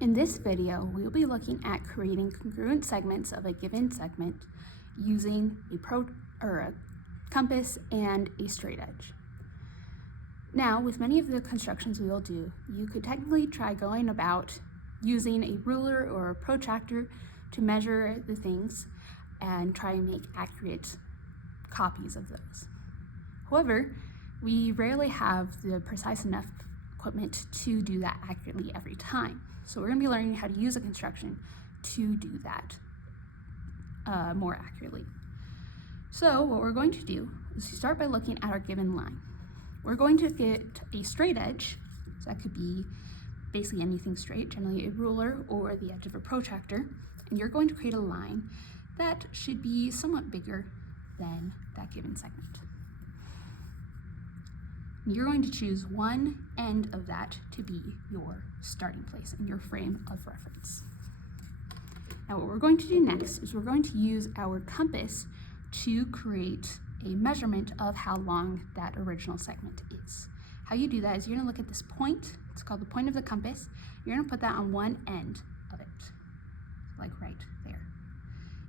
In this video, we will be looking at creating congruent segments of a given segment using a compass and a straight edge. Now, with many of the constructions we will do, you could technically try going about using a ruler or a protractor to measure the things and try and make accurate copies of those. However, we rarely have the precise enough equipment to do that accurately every time. So we're going to be learning how to use a construction to do that more accurately. So what we're going to do is start by looking at our given line. We're going to get a straight edge, so that could be basically anything straight, generally a ruler or the edge of a protractor, and you're going to create a line that should be somewhat bigger than that given segment. You're going to choose one end of that to be your starting place and your frame of reference. Now what we're going to do next is we're going to use our compass to create a measurement of how long that original segment is. How you do that is you're going to look at this point, it's called the point of the compass, you're going to put that on one end of it, like right there.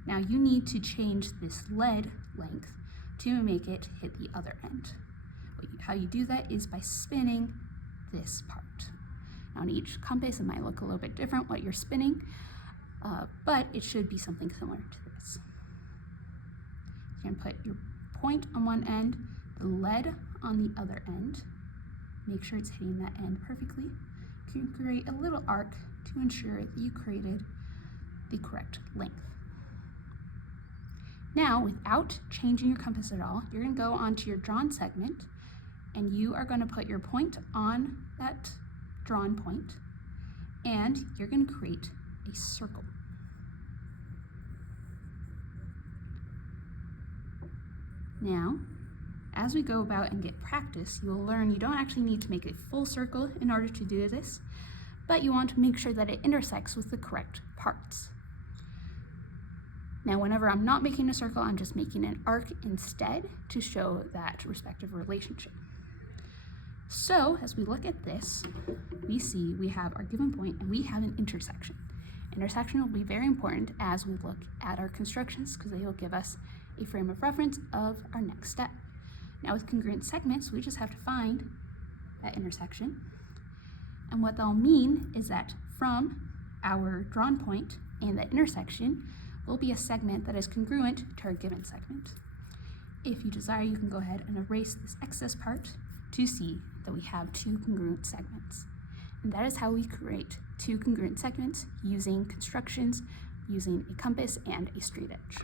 Now you need to change this lead length to make it hit the other end. How you do that is by spinning this part. Now on each compass it might look a little bit different what you're spinning, but it should be something similar to this. You're going to put your point on one end, the lead on the other end. Make sure it's hitting that end perfectly. You can create a little arc to ensure that you created the correct length. Now, without changing your compass at all, you're going to go onto your drawn segment and you are going to put your point on that drawn point and you're going to create a circle. Now, as we go about and get practice, you will learn you don't actually need to make a full circle in order to do this, but you want to make sure that it intersects with the correct parts. Now, whenever I'm not making a circle, I'm just making an arc instead to show that respective relationship. So, as we look at this, we see we have our given point and we have an intersection. Intersection will be very important as we look at our constructions because they will give us a frame of reference of our next step. Now with congruent segments, we just have to find that intersection. And what they'll mean is that from our drawn point and the intersection will be a segment that is congruent to our given segment. If you desire, you can go ahead and erase this excess part to see that we have two congruent segments. And that is how we create two congruent segments using constructions, using a compass and a straight edge.